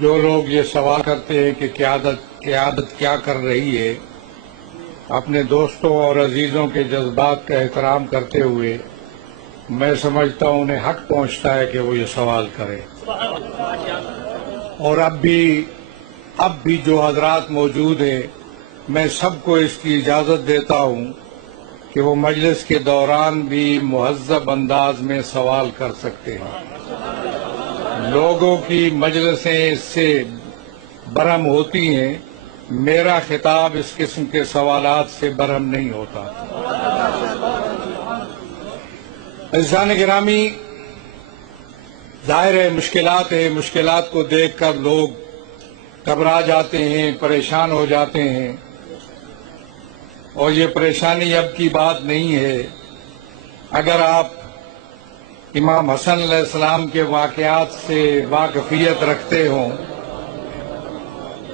جو لوگ یہ سوال کرتے ہیں کہ قیادت کیا کر رہی ہے، اپنے دوستوں اور عزیزوں کے جذبات کا احترام کرتے ہوئے میں سمجھتا ہوں انہیں حق پہنچتا ہے کہ وہ یہ سوال کرے۔ اور اب بھی جو حضرات موجود ہیں، میں سب کو اس کی اجازت دیتا ہوں کہ وہ مجلس کے دوران بھی مہذب انداز میں سوال کر سکتے ہیں۔ لوگوں کی مجلسیں اس سے برہم ہوتی ہیں، میرا خطاب اس قسم کے سوالات سے برہم نہیں ہوتا۔ عزیزان گرامی، ظاہر ہے مشکلات کو دیکھ کر لوگ گھبرا جاتے ہیں، پریشان ہو جاتے ہیں، اور یہ پریشانی اب کی بات نہیں ہے۔ اگر آپ امام حسن علیہ السلام کے واقعات سے واقفیت رکھتے ہوں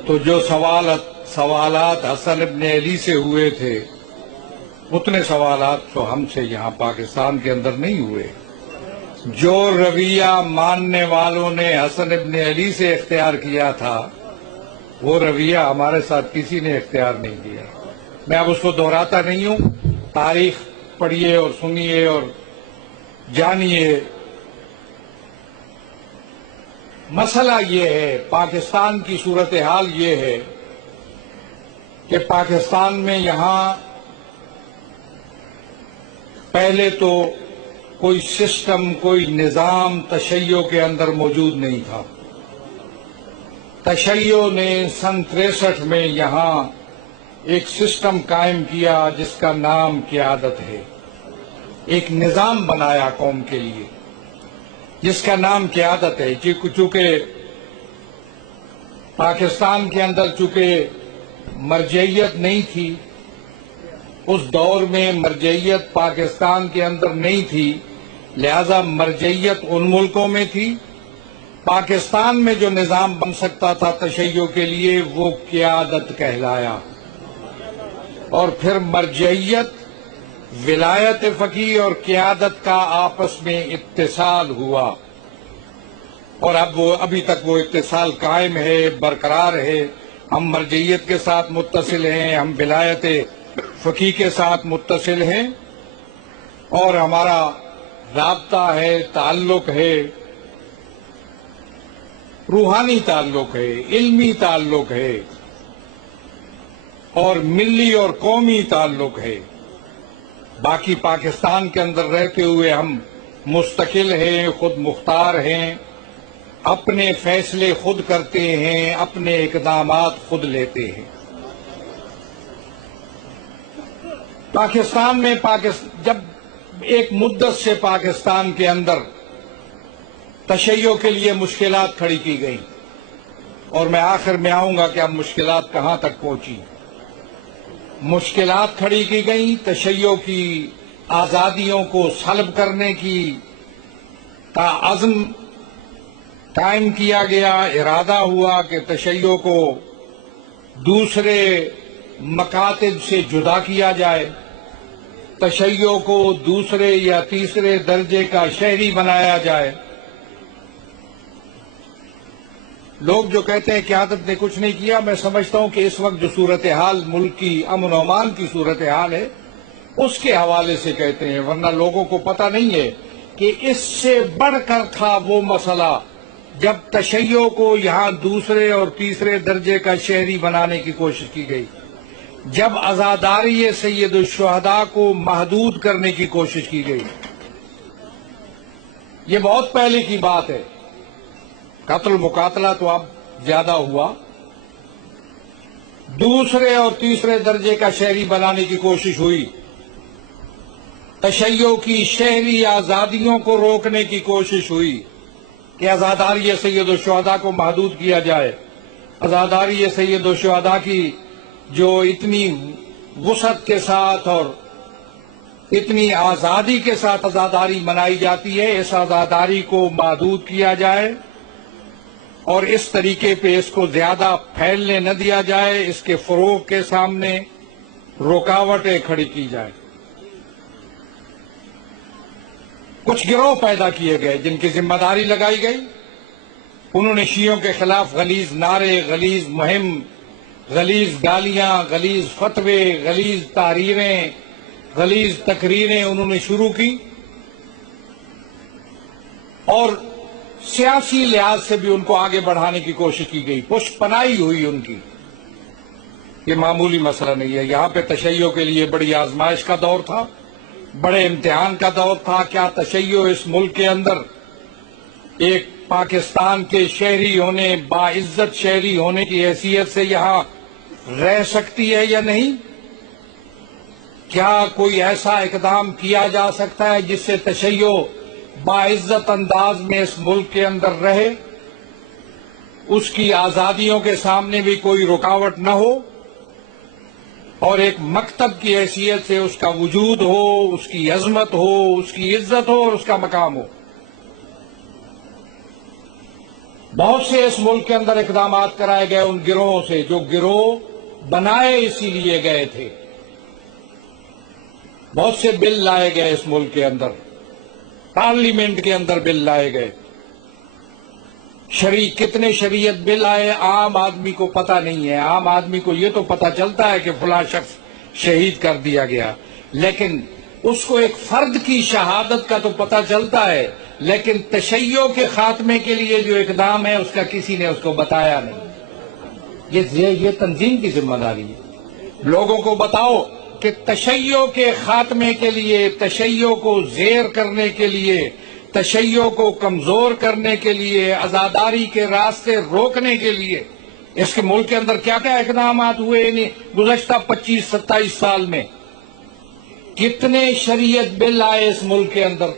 تو جو سوالات حسن ابن علی سے ہوئے تھے، اتنے سوالات تو ہم سے یہاں پاکستان کے اندر نہیں ہوئے۔ جو رویہ ماننے والوں نے حسن ابن علی سے اختیار کیا تھا، وہ رویہ ہمارے ساتھ کسی نے اختیار نہیں کیا۔ میں اب اس کو دہراتا نہیں ہوں، تاریخ پڑھیے اور سنیے اور جانیے۔ مسئلہ یہ ہے، پاکستان کی صورتحال یہ ہے کہ پاکستان میں یہاں پہلے تو کوئی سسٹم، کوئی نظام تشیع کے اندر موجود نہیں تھا۔ تشیع نے سن 63 میں یہاں ایک سسٹم قائم کیا جس کا نام قیادت ہے۔ ایک نظام بنایا قوم کے لیے جس کا نام قیادت ہے۔ چونکہ پاکستان کے اندر مرجعیت نہیں تھی، اس دور میں مرجعیت پاکستان کے اندر نہیں تھی، لہذا مرجعیت ان ملکوں میں تھی۔ پاکستان میں جو نظام بن سکتا تھا تشیع کے لیے، وہ قیادت کہلایا۔ اور پھر مرجعیت، ولایت فقیہ اور قیادت کا آپس میں اتصال ہوا، اور ابھی تک وہ اتصال قائم ہے، برقرار ہے۔ ہم مرجعیت کے ساتھ متصل ہیں، ہم ولایت فقیہ کے ساتھ متصل ہیں، اور ہمارا رابطہ ہے، تعلق ہے، روحانی تعلق ہے، علمی تعلق ہے، اور ملی اور قومی تعلق ہے۔ باقی پاکستان کے اندر رہتے ہوئے ہم مستقل ہیں، خود مختار ہیں، اپنے فیصلے خود کرتے ہیں، اپنے اقدامات خود لیتے ہیں۔ پاکستان میں جب ایک مدت سے پاکستان کے اندر تشیع کے لیے مشکلات کھڑی کی گئی، اور میں آخر میں آؤں گا کہ اب مشکلات کہاں تک پہنچی۔ مشکلات کھڑی کی گئیں، تشیع کی آزادیوں کو سلب کرنے کا عزم قائم کیا گیا، ارادہ ہوا کہ تشیع کو دوسرے مکاتب سے جدا کیا جائے، تشیع کو دوسرے یا تیسرے درجے کا شہری بنایا جائے۔ لوگ جو کہتے ہیں قیادت نے کچھ نہیں کیا، میں سمجھتا ہوں کہ اس وقت جو صورتحال ملک کی امن و امان کی صورتحال ہے، اس کے حوالے سے کہتے ہیں، ورنہ لوگوں کو پتہ نہیں ہے کہ اس سے بڑھ کر تھا وہ مسئلہ جب تشیع کو یہاں دوسرے اور تیسرے درجے کا شہری بنانے کی کوشش کی گئی، جب عزاداری سید الشہداء کو محدود کرنے کی کوشش کی گئی۔ یہ بہت پہلے کی بات ہے، قتل مقاتلہ تو اب زیادہ ہوا۔ دوسرے اور تیسرے درجے کا شہری بنانے کی کوشش ہوئی، تشیع کی شہری آزادیوں کو روکنے کی کوشش ہوئی کہ عزاداری سید الشہداء کو محدود کیا جائے۔ عزاداری سید الشہداء کی جو اتنی وسعت کے ساتھ اور اتنی آزادی کے ساتھ عزاداری منائی جاتی ہے، اس عزاداری کو محدود کیا جائے، اور اس طریقے پہ اس کو زیادہ پھیلنے نہ دیا جائے، اس کے فروغ کے سامنے رکاوٹیں کھڑی کی جائیں۔ کچھ گروہ پیدا کیے گئے جن کی ذمہ داری لگائی گئی انہوں نے شیعوں کے خلاف غلیظ نعرے، غلیظ مہم، غلیظ گالیاں، غلیظ فتوے، غلیظ تحریریں، غلیظ تقریریں انہوں نے شروع کی، اور سیاسی لحاظ سے بھی ان کو آگے بڑھانے کی کوشش کی گئی، پشت پناہی ہوئی ان کی۔ یہ معمولی مسئلہ نہیں ہے، یہاں پہ تشیع کے لیے بڑی آزمائش کا دور تھا، بڑے امتحان کا دور تھا۔ کیا تشیع اس ملک کے اندر ایک پاکستان کے شہری ہونے، باعزت شہری ہونے کی حیثیت سے یہاں رہ سکتی ہے یا نہیں؟ کیا کوئی ایسا اقدام کیا جا سکتا ہے جس سے تشیع باعزت انداز میں اس ملک کے اندر رہے، اس کی آزادیوں کے سامنے بھی کوئی رکاوٹ نہ ہو، اور ایک مکتب کی حیثیت سے اس کا وجود ہو، اس کی عظمت ہو، اس کی عزت ہو اور اس کا مقام ہو؟ بہت سے اس ملک کے اندر اقدامات کرائے گئے ان گروہوں سے جو گروہ بنائے اسی لیے گئے تھے۔ بہت سے بل لائے گئے اس ملک کے اندر، پارلیمنٹ کے اندر بل لائے گئے، کتنے شریعت بل آئے عام آدمی کو پتہ نہیں ہے۔ عام آدمی کو یہ تو پتہ چلتا ہے کہ فلاں شخص شہید کر دیا گیا، لیکن اس کو ایک فرد کی شہادت کا تو پتہ چلتا ہے، لیکن تشیع کے خاتمے کے لیے جو اقدام ہے اس کا کسی نے اس کو بتایا نہیں۔ یہ تنظیم کی ذمہ داری ہے۔ لوگوں کو بتاؤ کہ تشیع کے خاتمے کے لیے، تشیع کو زیر کرنے کے لیے، تشیع کو کمزور کرنے کے لیے، عزاداری کے راستے روکنے کے لیے اس کے ملک کے اندر کیا کیا اقدامات ہوئے گزشتہ 25-27 سال میں؟ کتنے شریعت بل آئے اس ملک کے اندر،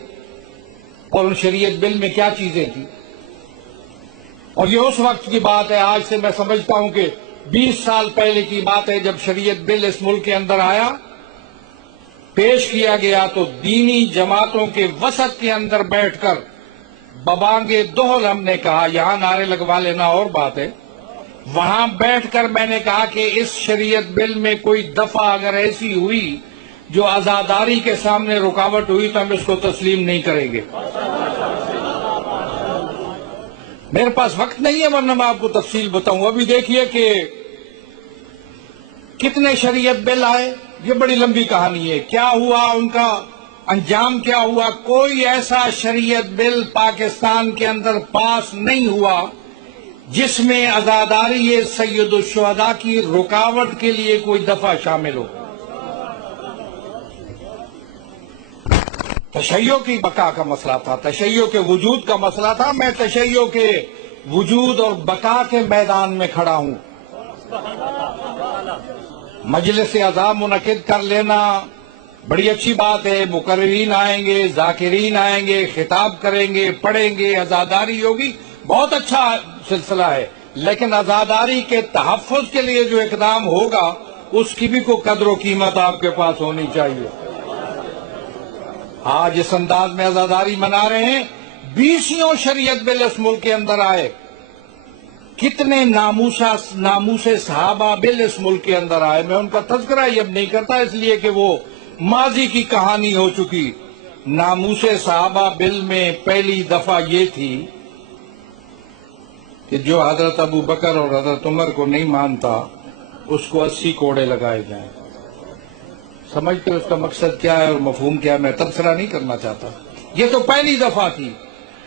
اور ان شریعت بل میں کیا چیزیں تھیں؟ اور یہ اس وقت کی بات ہے، آج سے میں سمجھتا ہوں کہ 20 سال پہلے کی بات ہے، جب شریعت بل اس ملک کے اندر آیا، پیش کیا گیا تو دینی جماعتوں کے وسط کے اندر بیٹھ کر ببانگ دہل ہم نے کہا، یہاں نعرے لگوا لینا اور بات ہے، وہاں بیٹھ کر میں نے کہا کہ اس شریعت بل میں کوئی دفعہ اگر ایسی ہوئی جو عزاداری کے سامنے رکاوٹ ہوئی تو ہم اس کو تسلیم نہیں کریں گے۔ میرے پاس وقت نہیں ہے ورنہ میں آپ کو تفصیل بتاؤں۔ ابھی دیکھیے کہ کتنے شریعت بل آئے، یہ بڑی لمبی کہانی ہے، کیا ہوا، ان کا انجام کیا ہوا۔ کوئی ایسا شریعت بل پاکستان کے اندر پاس نہیں ہوا جس میں عزاداری سید الشہداء کی رکاوٹ کے لیے کوئی دفعہ شامل ہو۔ تشیع کی بقا کا مسئلہ تھا، تشیع کے وجود کا مسئلہ تھا۔ میں تشیع کے وجود اور بقا کے میدان میں کھڑا ہوں۔ مجلس اعضاء منعقد کر لینا بڑی اچھی بات ہے، مقررین آئیں گے، ذاکرین آئیں گے، خطاب کریں گے، پڑھیں گے، عزاداری ہوگی، بہت اچھا سلسلہ ہے، لیکن عزاداری کے تحفظ کے لیے جو اقدام ہوگا اس کی بھی کوئی قدر و قیمت آپ کے پاس ہونی چاہیے۔ آج اس انداز میں عزاداری منا رہے ہیں، 20 شریعت بل اس ملک کے اندر آئے، کتنے ناموس صحابہ بل اس ملک کے اندر آئے۔ میں ان کا تذکرہ ہی اب نہیں کرتا اس لیے کہ وہ ماضی کی کہانی ہو چکی۔ ناموس صحابہ بل میں پہلی دفعہ یہ تھی کہ جو حضرت ابو بکر اور حضرت عمر کو نہیں مانتا اس کو 80 کوڑے لگائے جائیں۔ سمجھتے اس کا مقصد کیا ہے اور مفہوم کیا ہے، میں تبصرہ نہیں کرنا چاہتا۔ یہ تو پہلی دفعہ تھی۔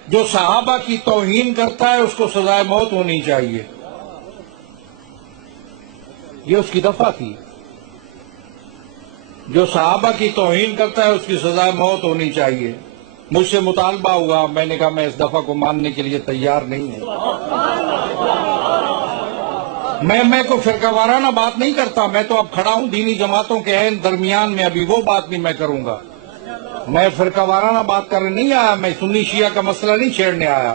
جو صحابہ کی توہین کرتا ہے اس کو سزائے موت ہونی چاہیے، یہ اس کی دفعہ تھی۔ جو صحابہ کی توہین کرتا ہے اس کی سزائے موت ہونی چاہیے۔ مجھ سے مطالبہ ہوا، میں نے کہا میں اس دفعہ کو ماننے کے لیے تیار نہیں ہوں۔ میں کوئی فرقہ وارانہ بات نہیں کرتا، میں تو اب کھڑا ہوں دینی جماعتوں کے عین درمیان میں، ابھی وہ بات نہیں میں کروں گا۔ میں فرقہ وارانہ بات کرنے نہیں آیا، میں سنی شیعہ کا مسئلہ نہیں چھیڑنے آیا۔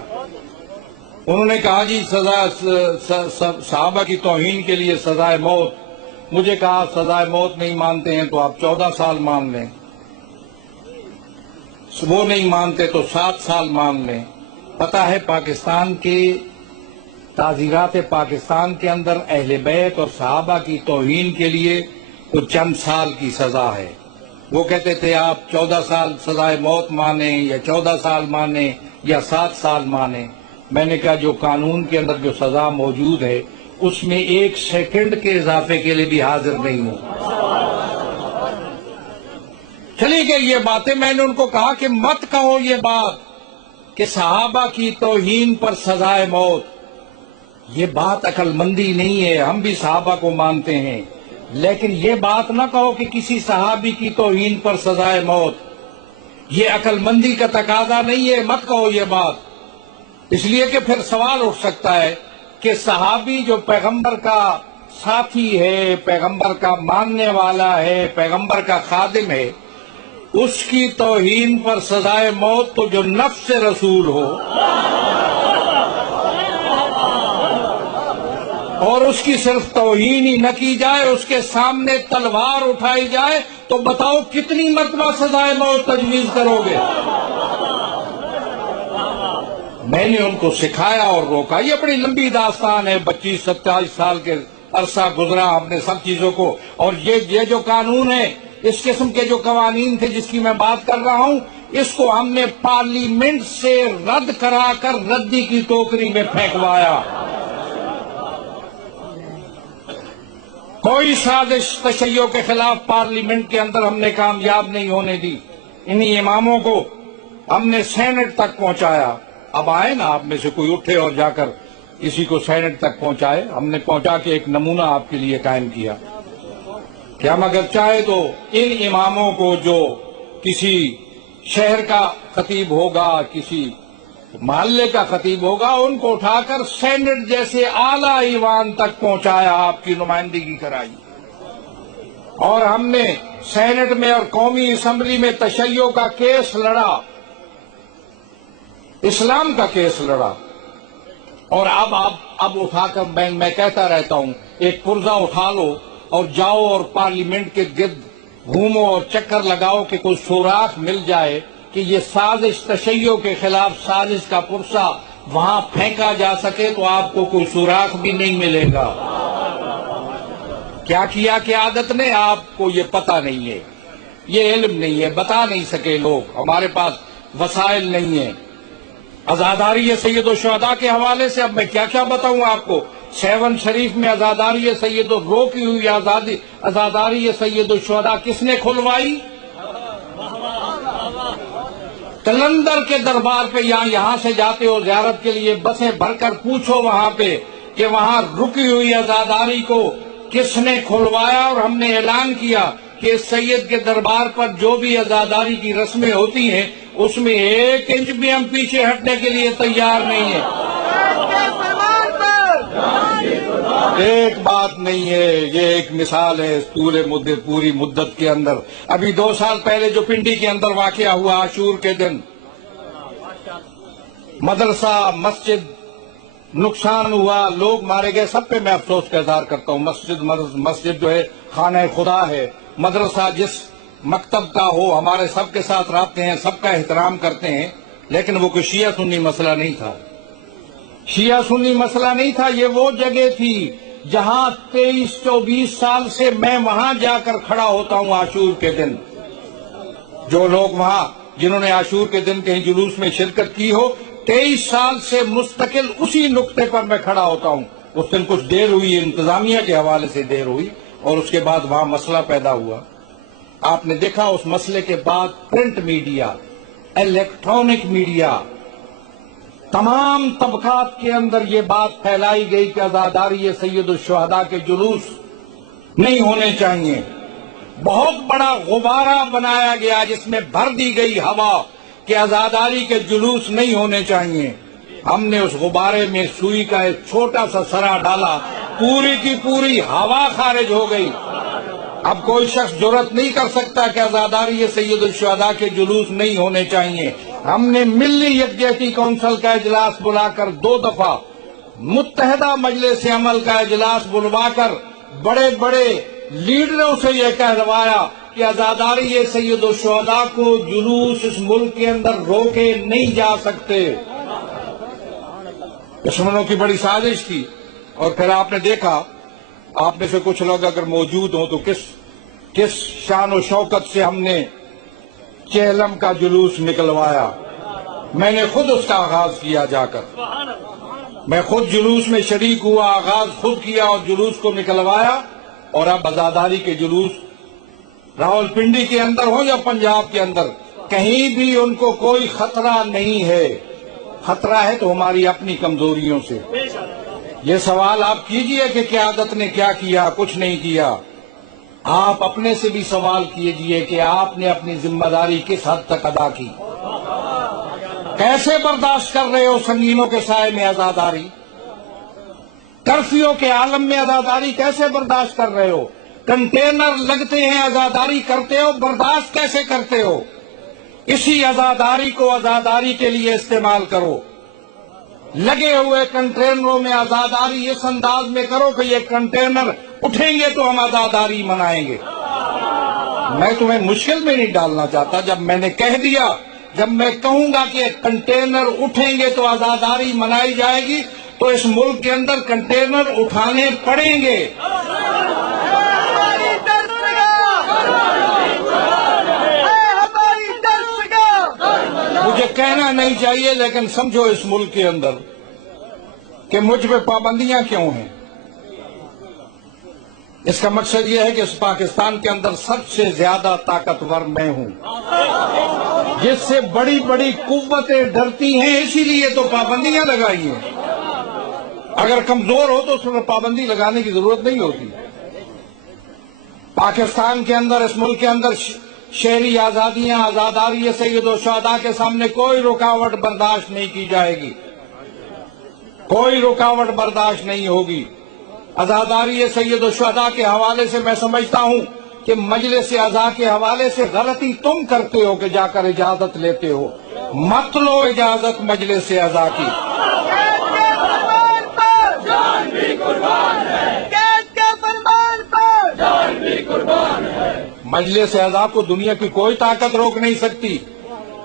انہوں نے کہا جی صحابہ کی توہین کے لیے سزائے موت۔ مجھے کہا سزائے موت نہیں مانتے ہیں تو آپ 14 سال مان لیں، وہ نہیں مانتے تو 7 سال مان لیں۔ پتہ ہے پاکستان کے تعزیرات پاکستان کے اندر اہل بیت اور صحابہ کی توہین کے لیے کچھ چند سال کی سزا ہے۔ وہ کہتے تھے آپ 14 سال سزائے موت مانیں یا 14 سال مانیں یا 7 سال مانیں۔ میں نے کہا جو قانون کے اندر جو سزا موجود ہے اس میں 1 سیکنڈ کے اضافے کے لیے بھی حاضر نہیں ہوں. چلی گئی یہ باتیں. میں نے ان کو کہا کہ مت کہو یہ بات کہ صحابہ کی توہین پر سزائے موت. یہ بات عقل مندی نہیں ہے. ہم بھی صحابہ کو مانتے ہیں، لیکن یہ بات نہ کہو کہ کسی صحابی کی توہین پر سزائے موت. یہ عقل مندی کا تقاضا نہیں ہے. مت کہو یہ بات، اس لیے کہ پھر سوال اٹھ سکتا ہے کہ صحابی جو پیغمبر کا ساتھی ہے، پیغمبر کا ماننے والا ہے، پیغمبر کا خادم ہے، اس کی توہین پر سزائے موت تو جو نفس رسول ہو اور اس کی صرف توہین ہی نہ کی جائے، اس کے سامنے تلوار اٹھائی جائے، تو بتاؤ کتنی مرتبہ سزائے موت تجویز کرو گے؟ میں نے ان کو سکھایا اور روکا. یہ بڑی لمبی داستان ہے. 25-27 سال کے عرصہ گزرا ہم نے سب چیزوں کو. اور یہ جو قانون ہے، اس قسم کے جو قوانین تھے جس کی میں بات کر رہا ہوں، اس کو ہم نے پارلیمنٹ سے رد کرا کر ردی کی ٹوکری میں پھینکوایا. کوئی سازش تشیع کے خلاف پارلیمنٹ کے اندر ہم نے کامیاب نہیں ہونے دی. انہی اماموں کو ہم نے سینٹ تک پہنچایا. اب آئے نا آپ میں سے کوئی اٹھے اور جا کر اسی کو سینٹ تک پہنچائے. ہم نے پہنچا کے ایک نمونہ آپ کے لیے قائم کیا کہ ہم اگر چاہے تو ان اماموں کو جو کسی شہر کا خطیب ہوگا، کسی محلے کا خطیب ہوگا، ان کو اٹھا کر سینٹ جیسے اعلیٰ ایوان تک پہنچایا، آپ کی نمائندگی کرائی. اور ہم نے سینٹ میں اور قومی اسمبلی میں تشیع کا کیس لڑا، اسلام کا کیس لڑا. اور اب اٹھا کر میں کہتا رہتا ہوں، ایک پرزہ اٹھا لو اور جاؤ اور پارلیمنٹ کے گرد گھومو اور چکر لگاؤ کہ کوئی سوراخ مل جائے کہ یہ سازش تشیع کے خلاف سازش کا پرزہ وہاں پھینکا جا سکے، تو آپ کو کوئی سوراخ بھی نہیں ملے گا. کیا کیا کہ عادت نے؟ آپ کو یہ پتہ نہیں ہے، یہ علم نہیں ہے، بتا نہیں سکے لوگ. ہمارے پاس وسائل نہیں ہیں. عزاداری سید الشہداء کے حوالے سے اب میں کیا کیا بتاؤں آپ کو. 7 شریف میں عزاداری سید روکی ہوئی عزاداری سید الشہداء کس نے کھلوائی؟ قلندر کے دربار پہ. یہاں سے جاتے ہو زیارت کے لیے، بسیں بھر کر پوچھو وہاں پہ کہ وہاں رکی ہوئی عزاداری کو کس نے کھلوایا. اور ہم نے اعلان کیا کہ سید کے دربار پر جو بھی عزاداری کی رسمیں ہوتی ہیں اس میں 1 انچ بھی ہم پیچھے ہٹنے کے لیے تیار نہیں ہیں. ایک بات نہیں ہے، یہ ایک مثال ہے پوری مدت کے اندر. ابھی 2 سال پہلے جو پنڈی کے اندر واقعہ ہوا عاشور کے دن، مدرسہ مسجد نقصان ہوا، لوگ مارے گئے، سب پہ میں افسوس کا اظہار کرتا ہوں. مسجد جو ہے خانہ خدا ہے. مدرسہ جس مکتب کا ہو، ہمارے سب کے ساتھ رابطے ہیں، سب کا احترام کرتے ہیں، لیکن وہ کوئی شیعہ سنی مسئلہ نہیں تھا. شیعہ سنی مسئلہ نہیں تھا. یہ وہ جگہ تھی جہاں 23-24 سال سے میں وہاں جا کر کھڑا ہوتا ہوں عاشور کے دن. جو لوگ وہاں جنہوں نے عاشور کے دن کہیں جلوس میں شرکت کی ہو، 23 سال سے مستقل اسی نقطے پر میں کھڑا ہوتا ہوں. اس دن کچھ دیر ہوئی، انتظامیہ کے حوالے سے دیر ہوئی، اور اس کے بعد وہاں مسئلہ پیدا ہوا. آپ نے دیکھا اس مسئلے کے بعد پرنٹ میڈیا، الیکٹرانک میڈیا، تمام طبقات کے اندر یہ بات پھیلائی گئی کہ عزاداری سید الشہداء کے جلوس نہیں ہونے چاہیے. بہت بڑا غبارہ بنایا گیا جس میں بھر دی گئی ہوا کہ عزاداری کے جلوس نہیں ہونے چاہیے. ہم نے اس غبارے میں سوئی کا ایک چھوٹا سا سرا ڈالا، پوری کی پوری ہوا خارج ہو گئی. اب کوئی شخص جرأت نہیں کر سکتا کہ عزاداری سید الشہداء کے جلوس نہیں ہونے چاہیے. ہم نے ملی یکجہتی کونسل کا اجلاس بلا کر 2 دفعہ، متحدہ مجلس عمل کا اجلاس بلوا کر بڑے بڑے لیڈروں سے یہ کہلوایا کہ عزاداری سید الشہداء کو جلوس اس ملک کے اندر روکے نہیں جا سکتے. دشمنوں کی بڑی سازش تھی. اور پھر آپ نے دیکھا، آپ میں سے کچھ لوگ اگر موجود ہوں تو کس شان و شوکت سے ہم نے چہلم کا جلوس نکلوایا. میں نے خود اس کا آغاز کیا جا کر، میں خود جلوس میں شریک ہوا، آغاز خود کیا اور جلوس کو نکلوایا، اور اب عزاداری کے جلوس راولپنڈی کے اندر ہو یا پنجاب کے اندر، کہیں بھی ان کو کوئی خطرہ نہیں ہے۔ خطرہ ہے تو ہماری اپنی کمزوریوں سے۔ یہ سوال آپ کیجئے کہ قیادت نے کیا کیا، کچھ نہیں کیا۔ آپ اپنے سے بھی سوال کیجئے کہ آپ نے اپنی ذمہ داری کس حد تک ادا کی، کیسے برداشت کر رہے ہو سنگینوں کے سائے میں عزاداری، کرفیو کے عالم میں عزاداری کیسے برداشت کر رہے ہو، کنٹینر لگتے ہیں عزاداری کرتے ہو، برداشت کیسے کرتے ہو؟ اسی عزاداری کو عزاداری کے لیے استعمال کرو۔ لگے ہوئے کنٹینروں میں عزاداری اس انداز میں کرو کہ یہ کنٹینر اٹھیں گے تو ہم عزاداری منائیں گے۔ میں تمہیں مشکل میں نہیں ڈالنا چاہتا۔ جب میں نے کہہ دیا، جب میں کہوں گا کہ کنٹینر اٹھیں گے تو عزاداری منائی جائے گی، تو اس ملک کے اندر کنٹینر اٹھانے پڑیں گے۔ مجھے کہنا نہیں چاہیے، لیکن سمجھو اس ملک کے اندر کہ مجھ پہ پابندیاں کیوں ہیں۔ اس کا مقصد یہ ہے کہ اس پاکستان کے اندر سب سے زیادہ طاقتور میں ہوں، جس سے بڑی بڑی قوتیں ڈرتی ہیں، اسی لیے تو پابندیاں لگائی ہیں۔ اگر کمزور ہو تو اس پر پابندی لگانے کی ضرورت نہیں ہوتی۔ پاکستان کے اندر، اس ملک کے اندر شہری آزادیاں، عزاداری سید الشہداء کے سامنے کوئی رکاوٹ برداشت نہیں کی جائے گی، کوئی رکاوٹ برداشت نہیں ہوگی۔ عزاداری سید الشہداء کے حوالے سے میں سمجھتا ہوں کہ مجلس اعضاء کے حوالے سے غلطی تم کرتے ہو کہ جا کر اجازت لیتے ہو۔ مت لو اجازت مجلس اعضاء کی۔ مجلس اعضاء کو دنیا کی کوئی طاقت روک نہیں سکتی۔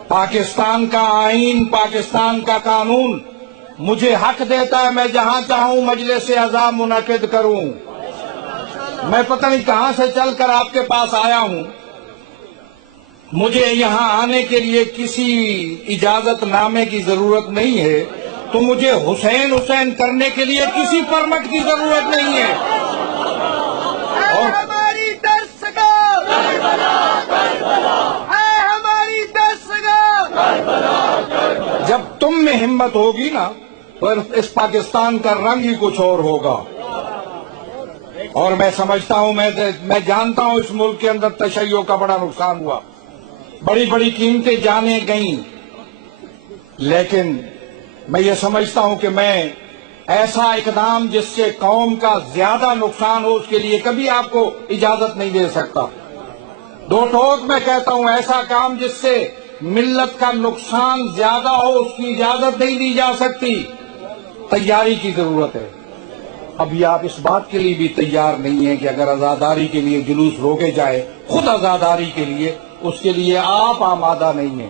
پاکستان کا آئین، پاکستان کا قانون مجھے حق دیتا ہے، میں جہاں چاہوں مجلس اعضاء منعقد کروں۔ میں پتہ نہیں کہاں سے چل کر آپ کے پاس آیا ہوں، مجھے یہاں آنے کے لیے کسی اجازت نامے کی ضرورت نہیں ہے، تو مجھے حسین حسین کرنے کے لیے کسی پرمٹ کی ضرورت نہیں ہے۔ اور جب تم میں ہمت ہوگی نا، تو اس پاکستان کا رنگ ہی کچھ اور ہوگا۔ اور میں سمجھتا ہوں، میں جانتا ہوں اس ملک کے اندر تشیع کا بڑا نقصان ہوا، بڑی بڑی قیمتیں جانیں گئیں، لیکن میں یہ سمجھتا ہوں کہ میں ایسا اقدام جس سے قوم کا زیادہ نقصان ہو، اس کے لیے کبھی آپ کو اجازت نہیں دے سکتا۔ دو ٹوک میں کہتا ہوں، ایسا کام جس سے ملت کا نقصان زیادہ ہو، اس کی اجازت نہیں دی جا سکتی۔ تیاری کی ضرورت ہے۔ ابھی آپ اس بات کے لیے بھی تیار نہیں ہیں کہ اگر عزاداری کے لیے جلوس روکے جائے، خود عزاداری کے لیے، اس کے لیے آپ آمادہ نہیں ہیں۔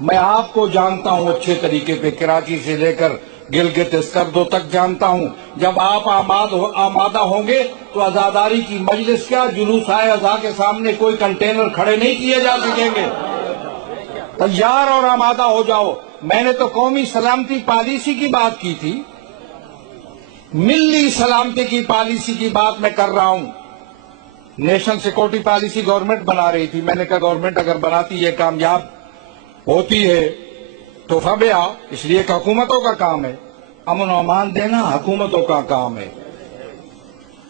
میں آپ کو جانتا ہوں اچھے طریقے پہ، کراچی سے لے کر گلگت اسکردو تک جانتا ہوں۔ جب آپ آمادہ ہوں گے تو عزاداری کی مجلس کیا، جلوس اعضاء کے سامنے کوئی کنٹینر کھڑے نہیں کیے جا سکیں گے۔ تیار اور آمادہ ہو جاؤ۔ میں نے تو قومی سلامتی پالیسی کی بات کی تھی، ملی سلامتی کی پالیسی کی بات میں کر رہا ہوں۔ نیشنل سیکورٹی پالیسی گورنمنٹ بنا رہی تھی، میں نے کہا گورنمنٹ اگر بناتی ہے، کامیاب ہوتی ہے تو فبیا، اس لیے کہ حکومتوں کا کام ہے، امن و امان دینا حکومتوں کا کام ہے۔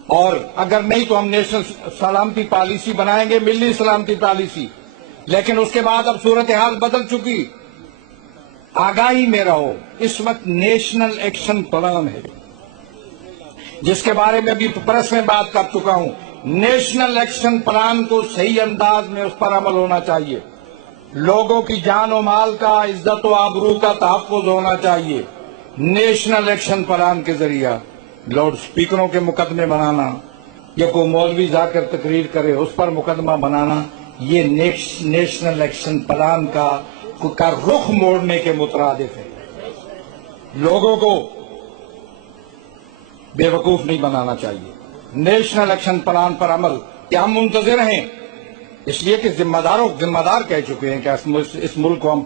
اور اگر نہیں تو ہم نیشنل سلامتی پالیسی بنائیں گے، ملی سلامتی پالیسی۔ لیکن اس کے بعد اب صورتحال بدل چکی۔ آگاہی میں رہو، اس وقت نیشنل ایکشن پلان ہے، جس کے بارے میں ابھی پریس میں بات کر چکا ہوں۔ نیشنل ایکشن پلان کو صحیح انداز میں اس پر عمل ہونا چاہیے، لوگوں کی جان و مال کا، عزت و آبرو کا تحفظ ہونا چاہیے۔ نیشنل ایکشن پلان کے ذریعہ لاؤڈ سپیکروں کے مقدمے بنانا، یا کوئی مولوی جا کر تقریر کرے اس پر مقدمہ بنانا، یہ نیشنل ایکشن پلان کا رخ موڑنے کے مترادف ہے۔ لوگوں کو بے وقوف نہیں بنانا چاہیے۔ نیشنل ایکشن پلان پر عمل کیا ہم منتظر ہیں؟ اس لیے کہ ذمہ دار کہہ چکے ہیں کہ اس ملک کو ہم